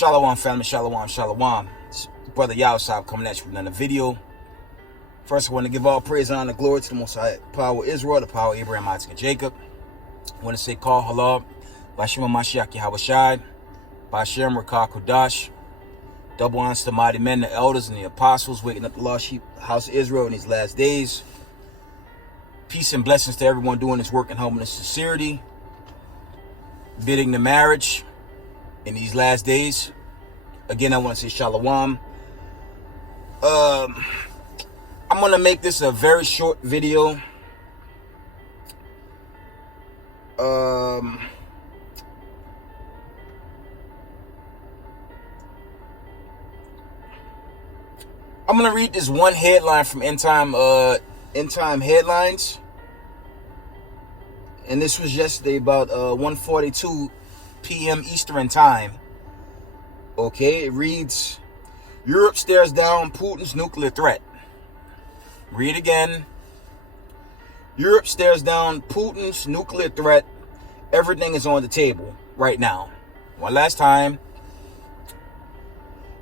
Shalom family, shalom, shalom. It's Brother Yahusab coming at you with another video. First, I want to give all praise, honor, glory to the Most High power of Israel, the power of Abraham, Isaac, and Jacob. I want to say call halal, Bashima Mashiach Yahawashi, Bashem Rakah Kodash. Double honors to the mighty men, the elders, and the apostles, waking up the lost sheep, house of Israel in these last days. Peace and blessings to everyone doing this work in humbleness and sincerity. Bidding the marriage in these last days. Again, I want to say shalom. I'm going to make this a very short video. I'm going to read this one headline from End Time Headlines. And this was yesterday about 1:42 p.m. Eastern Time. Okay, it reads, Europe stares down Putin's nuclear threat. Read again. Europe stares down Putin's nuclear threat. Everything is on the table right now. One last time.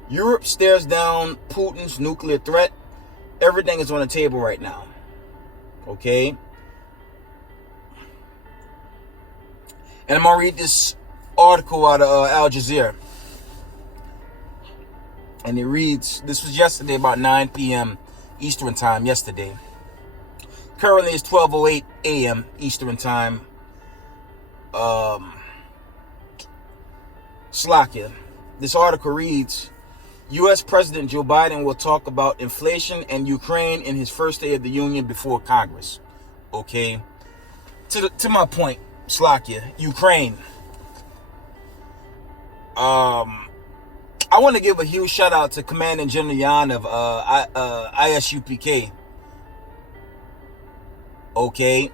Europe stares down Putin's nuclear threat. Everything is on the table right now. Okay. And I'm going to read this article out of Al Jazeera. And it reads, this was yesterday about 9 p.m. Eastern Time yesterday. Currently it's 12:08 a.m. Eastern Time. Slovakia. This article reads, U.S. President Joe Biden will talk about inflation and Ukraine in his first day of the Union before Congress. Okay. To my point, Slovakia, Ukraine. I want to give a huge shout out to Commanding General Yan of ISUPK. Okay.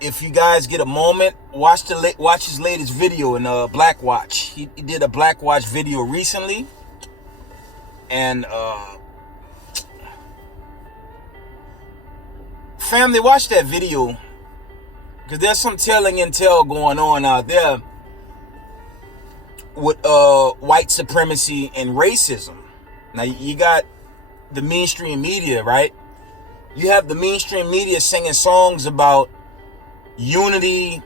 If you guys get a moment, watch his latest video in Black Watch. He did a Black Watch video recently, and family, watch that video because there's some telling intel going on out there with white supremacy and racism. Now you got the mainstream media, right? You have the mainstream media singing songs about unity,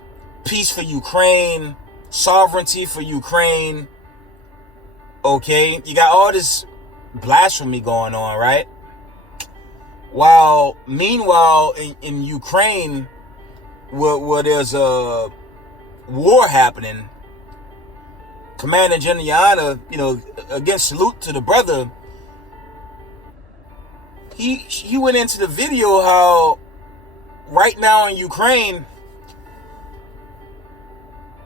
peace for Ukraine, sovereignty for Ukraine. Okay, you got all this blasphemy going on, right? Meanwhile, in Ukraine, where there's a war happening, Commander General Yana, again, salute to the brother. He went into the video how right now in Ukraine,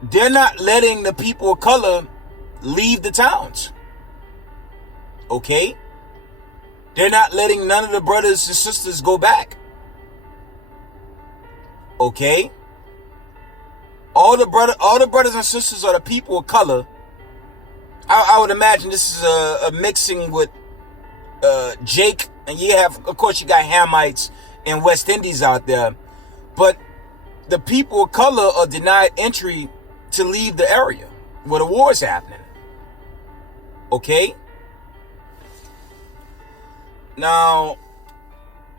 they're not letting the people of color leave the towns. Okay? They're not letting none of the brothers and sisters go back. Okay? All the brothers and sisters are the people of color. I would imagine this is a mixing with Jake, and of course you got Hamites and West Indies out there, but the people of color are denied entry to leave the area where the war is happening. Okay? Now,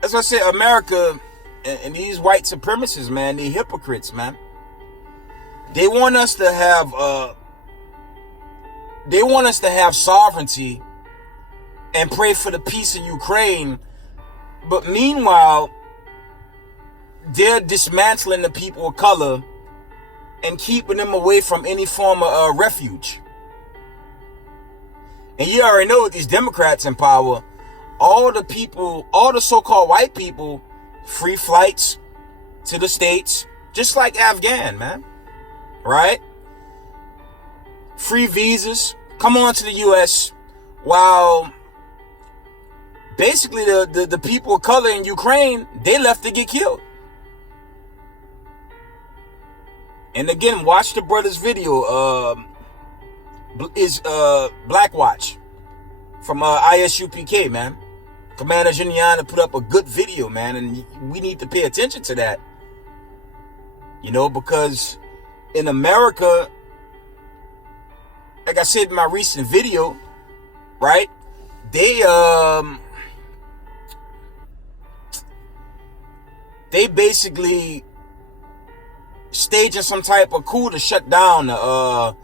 as I said, America and these white supremacists, man, they're hypocrites, man. They want us to have sovereignty and pray for the peace of Ukraine, but meanwhile, they're dismantling the people of color and keeping them away from any form of refuge. And you already know with these Democrats in power, all the so-called white people, free flights to the States, just like Afghan, man. Right? Free visas, come on to the U.S. while basically the people of color in Ukraine, they left to get killed. And again, watch the brother's video. Is Black Watch from ISUPK, man. Commander General put up a good video, man, and we need to pay attention to that. Because in America, like I said in my recent video, right? They basically staging some type of coup to shut down the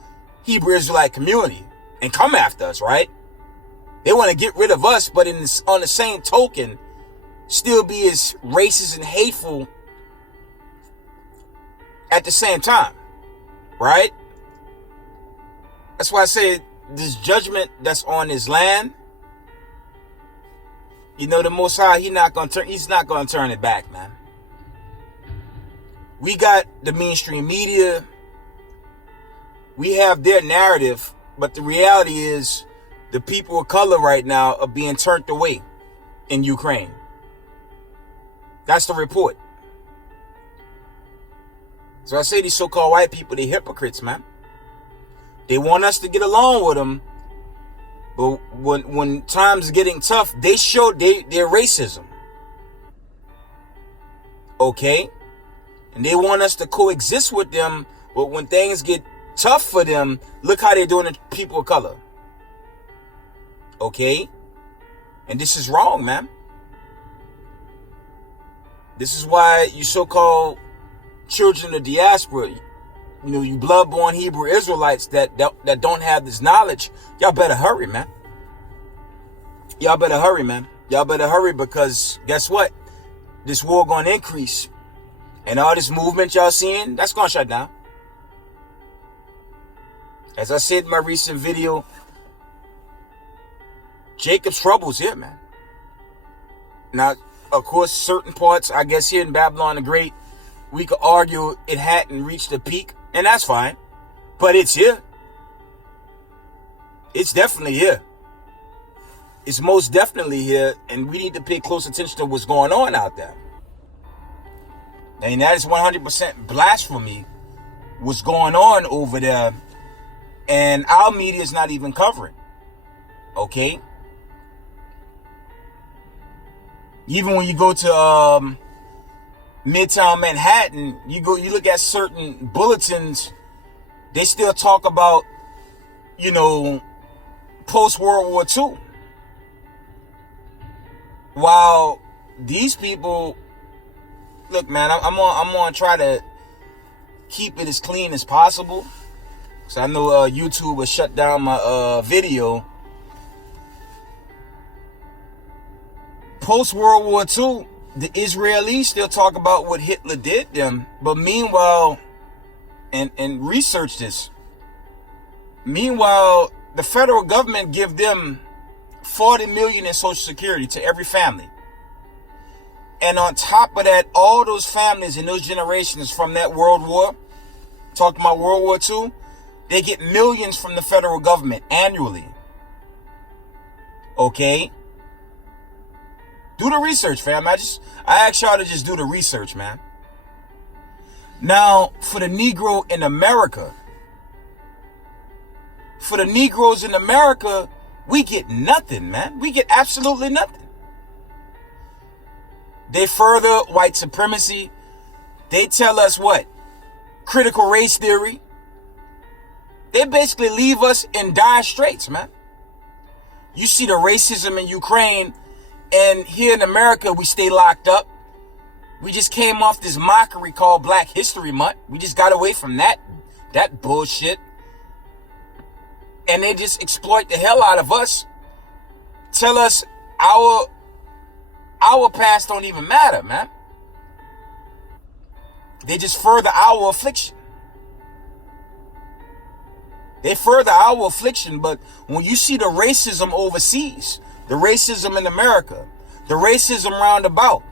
Hebrew Israelite community and come after us, right? They want to get rid of us, but on the same token, still be as racist and hateful at the same time, right? That's why I say this judgment that's on his land, you know, the Most High, he's not going to turn it back, man. We got the mainstream media. We have their narrative, but the reality is the people of color right now are being turned away in Ukraine. That's the report. So I say these so-called white people, they hypocrites, man. They want us to get along with them, but when times are getting tough, they show their racism. Okay? And they want us to coexist with them, but when things get tough for them, look how they're doing to people of color. Okay? And this is wrong, man. This is why you so-called children of diaspora, you know, you blood-born Hebrew Israelites that don't have this knowledge, y'all better hurry, man. Y'all better hurry, man. Y'all better hurry, because guess what? This war gonna increase. And all this movement y'all seeing, that's gonna shut down. As I said in my recent video, Jacob's trouble's here, man. Now, of course, certain parts, I guess here in Babylon the Great, we could argue it hadn't reached a peak, and that's fine. But it's here. It's definitely here. It's most definitely here, and we need to pay close attention to what's going on out there. And that is 100% blasphemy, what's going on over there, and our media is not even covering. Okay? Even when you go to Midtown Manhattan, you look at certain bulletins, they still talk about, you know, post-World War II. While these people, look, man, I'm gonna try to keep it as clean as possible. So I know YouTube will shut down my video. Post-World War II, the Israelis still talk about what Hitler did them, but meanwhile, and research this, meanwhile, the federal government give them $40 million in Social Security to every family. And on top of that, all those families and those generations from that World War, talking about World War II, they get millions from the federal government annually. Okay? Do the research, fam. I ask y'all to just do the research, man. Now, for the Negro in America, for the Negroes in America, we get nothing, man. We get absolutely nothing. They further white supremacy. They tell us what? Critical race theory. They basically leave us in dire straits, man. You see the racism in Ukraine, and here in America, we stay locked up. We just came off this mockery called Black History Month. We just got away from that bullshit. And they just exploit the hell out of us. Tell us our past don't even matter, man. They just further our affliction. They further our affliction, but when you see the racism overseas, the racism in America, the racism roundabout,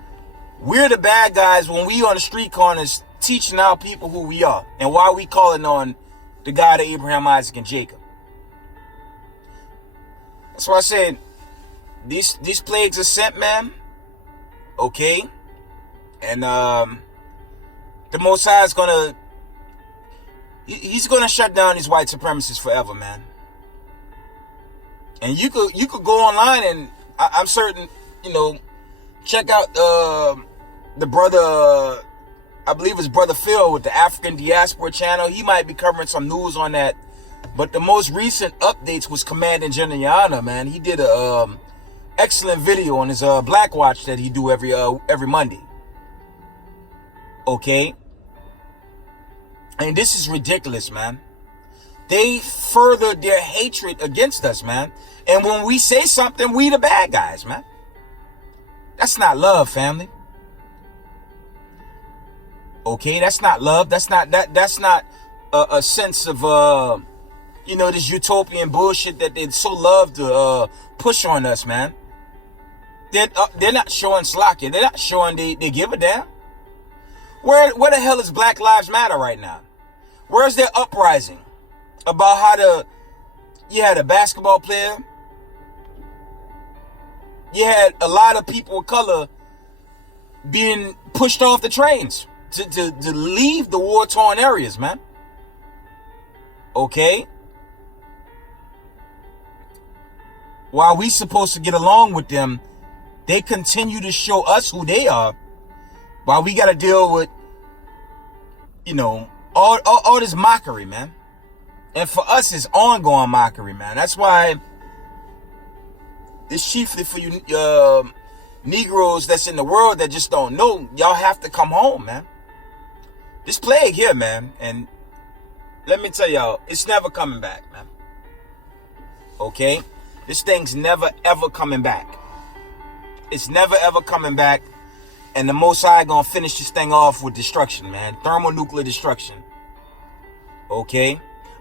we're the bad guys when we on the street corners teaching our people who we are and why we calling on the God of Abraham, Isaac, and Jacob. That's why I said these plagues are sent, man. Okay? And the Most High is he's gonna shut down these white supremacists forever, man. And you could go online, and I'm certain, you know, check out the brother, I believe it's Brother Phil with the African Diaspora channel. He might be covering some news on that But the most recent updates was Commanding General Yana, man. He did a excellent video on his Black Watch that he do every Monday. Okay? And this is ridiculous, man. They further their hatred against us, man. And when we say something, we the bad guys, man. That's not love, family. Okay, that's not love. That's not a sense of this utopian bullshit that they so love to push on us, man. They're not showing slack. They're not showing they give a damn. Where the hell is Black Lives Matter right now? Where's their uprising about how you had a basketball player, you had a lot of people of color being pushed off the trains to leave the war-torn areas, man. Okay? While we supposed to get along with them, they continue to show us who they are, while we got to deal with, all this mockery, man. And for us, it's ongoing mockery, man. That's why it's chiefly for you Negroes that's in the world that just don't know. Y'all have to come home, man. This plague here, man. And let me tell y'all, it's never coming back, man. Okay? This thing's never, ever coming back. It's never, ever coming back. And the Most High gonna finish this thing off with destruction, man. Thermonuclear destruction. Okay?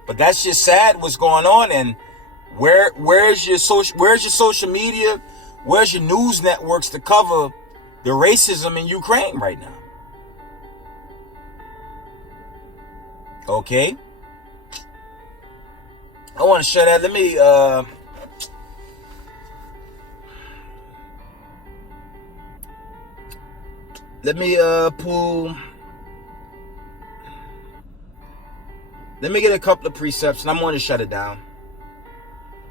But that's just sad what's going on. And where's your social media? Where's your news networks to cover the racism in Ukraine right now? Okay? I want to share that. Let me get a couple of precepts and I'm going to shut it down.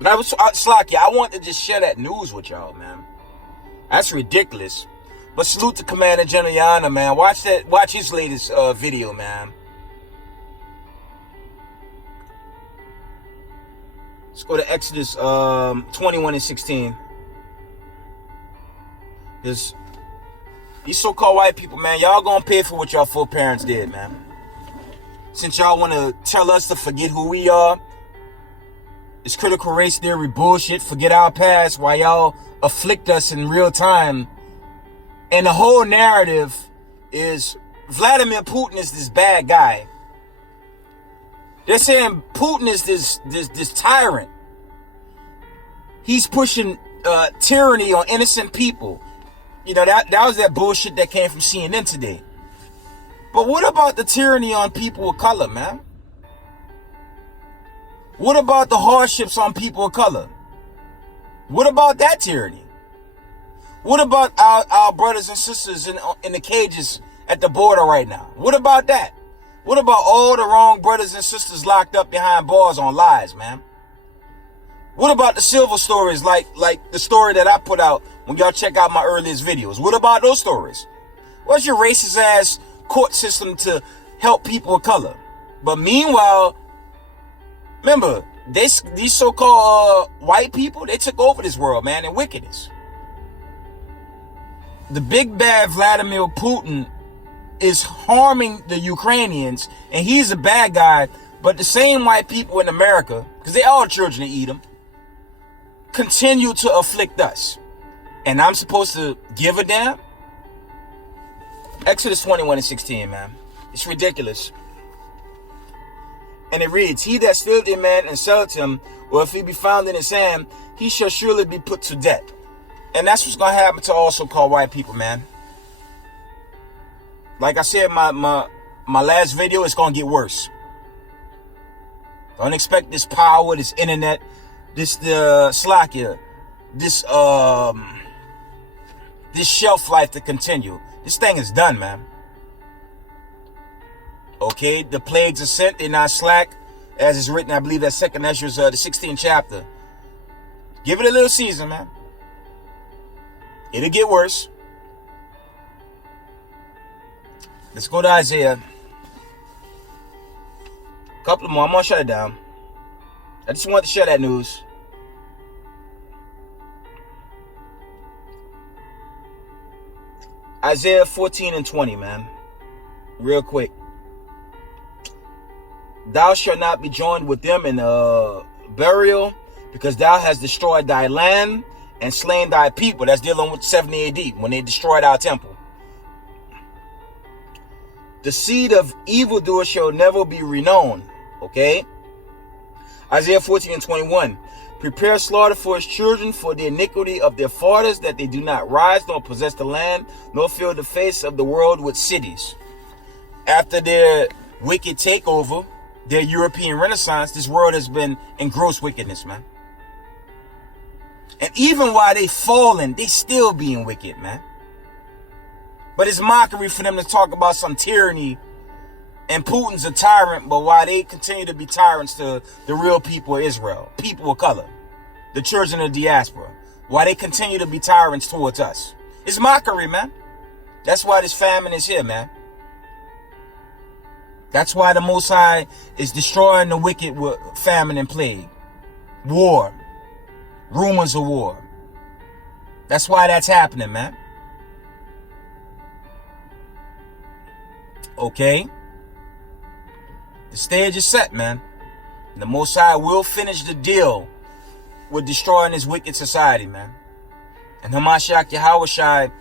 But I want to just share that news with y'all, man. That's ridiculous. But salute to Commander General Yana, man. Watch his latest video, man. Let's go to Exodus 21 and 16. These so-called white people, man, y'all gonna pay for what y'all foreparents did, man. Since y'all want to tell us to forget who we are, it's critical race theory bullshit, forget our past while y'all afflict us in real time. And the whole narrative is Vladimir Putin is this bad guy. They're saying Putin is this tyrant. He's pushing tyranny on innocent people. That was that bullshit that came from CNN today. But what about the tyranny on people of color, man? What about the hardships on people of color? What about that tyranny? What about our brothers and sisters in the cages at the border right now? What about that? What about all the wrong brothers and sisters locked up behind bars on lies, man? What about the silver stories like the story that I put out when y'all check out my earliest videos? What about those stories? What's your racist ass court system to help people of color? But meanwhile, remember, these so-called white people, they took over this world, man, in wickedness. The big bad Vladimir Putin is harming the Ukrainians, and he's a bad guy, but the same white people in America, because they all children to eat them, continue to afflict us. And I'm supposed to give a damn? Exodus 21 and 16, man. It's ridiculous. And it reads, he that stealeth a man and selleth him, or if he be found in his hand, he shall surely be put to death. And that's what's going to happen to all so-called white people, man. Like I said in my last video, it's going to get worse. Don't expect this power, this internet, this Slakia, this shelf life to continue. This thing is done, man. Okay, the plagues are sent, they're not slack. As is written, I believe that 2nd Ezra's the 16th chapter. Give it a little season, man. It'll get worse. Let's go to Isaiah. A couple more. I'm going to shut it down. I just wanted to share that news. Isaiah 14:20, man. Real quick. Thou shalt not be joined with them in burial, because thou hast destroyed thy land and slain thy people. That's dealing with 70 AD, when they destroyed our temple. The seed of evildoers shall never be renowned. Okay? Isaiah 14:21. Prepare slaughter for his children for the iniquity of their fathers, that they do not rise nor possess the land, nor fill the face of the world with cities. After their wicked takeover, their European Renaissance, this world has been in gross wickedness, man. And even while they fallen, they still being wicked, man. But it's mockery for them to talk about some tyranny, and Putin's a tyrant, but while they continue to be tyrants to the real people of Israel, people of color, the children of the diaspora, while they continue to be tyrants towards us. It's mockery, man. That's why this famine is here, man. That's why the Most High is destroying the wicked with famine and plague. War. Rumors of war. That's why that's happening, man. Okay? The stage is set, man. The Most High will finish the deal with destroying this wicked society, man. And Hamashiach Yahushai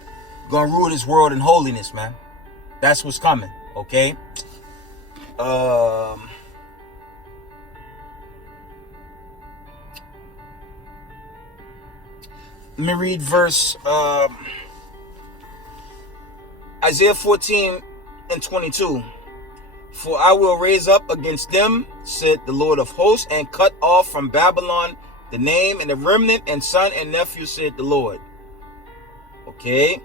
gonna rule this world in holiness, man. That's what's coming, okay? Let me read verse Isaiah 14:22. For I will raise up against them, said the Lord of hosts, and cut off from Babylon the name and the remnant and son and nephew, said the Lord. Okay.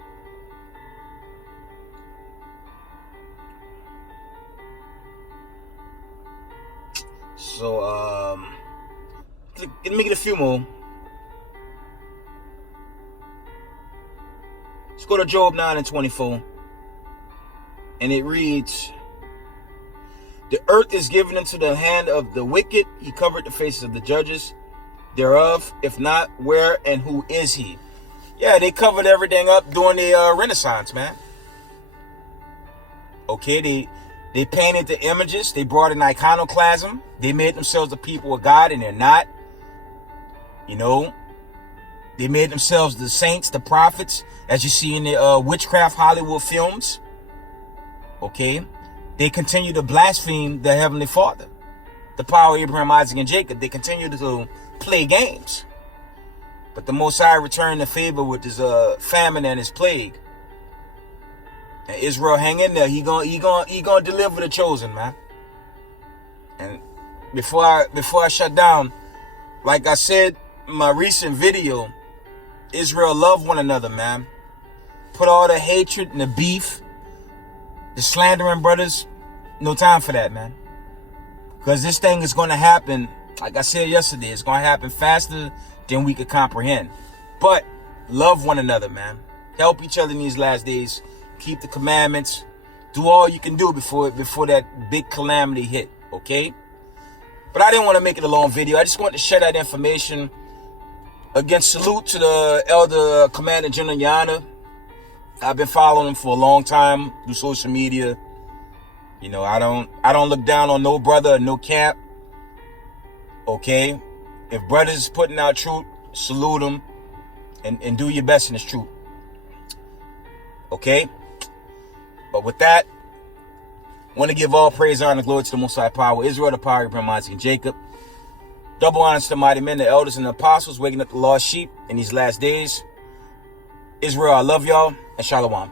So, let me get a few more. Let's go to Job 9:24. And it reads, the earth is given into the hand of the wicked. He covered the faces of the judges thereof. If not, where and who is he? Yeah, they covered everything up during the Renaissance, man. Okay, they painted the images. They brought in iconoclasm. They made themselves the people of God, and they're not. You know, they made themselves the saints, the prophets, as you see in the witchcraft Hollywood films. Okay, they continue to blaspheme the Heavenly Father, the power of Abraham, Isaac, and Jacob. They continue to play games. But the Most High returned the favor with his famine and his plague. And Israel, hang in there. He gonna deliver the chosen, man. And before I shut down, like I said in my recent video, Israel love one another, man. Put all the hatred and the beef, the slandering brothers, no time for that, man. Because this thing is going to happen, like I said yesterday, it's going to happen faster than we could comprehend. But love one another, man. Help each other in these last days. Keep the commandments. Do all you can do before that big calamity hit, okay? But I didn't want to make it a long video. I just wanted to share that information. Again, salute to the Elder Commander General Yana. I've been following him for a long time through social media. You know, I don't look down on no brother or no camp. Okay? If brothers is putting out truth, salute them and do your best in this truth. Okay? But with that, I want to give all praise, honor, and glory to the Most High power, Israel, the power of Abraham, Isaac, and Jacob. Double honors to the mighty men, the elders, and the apostles, waking up the lost sheep in these last days. Israel, I love y'all, and shalom.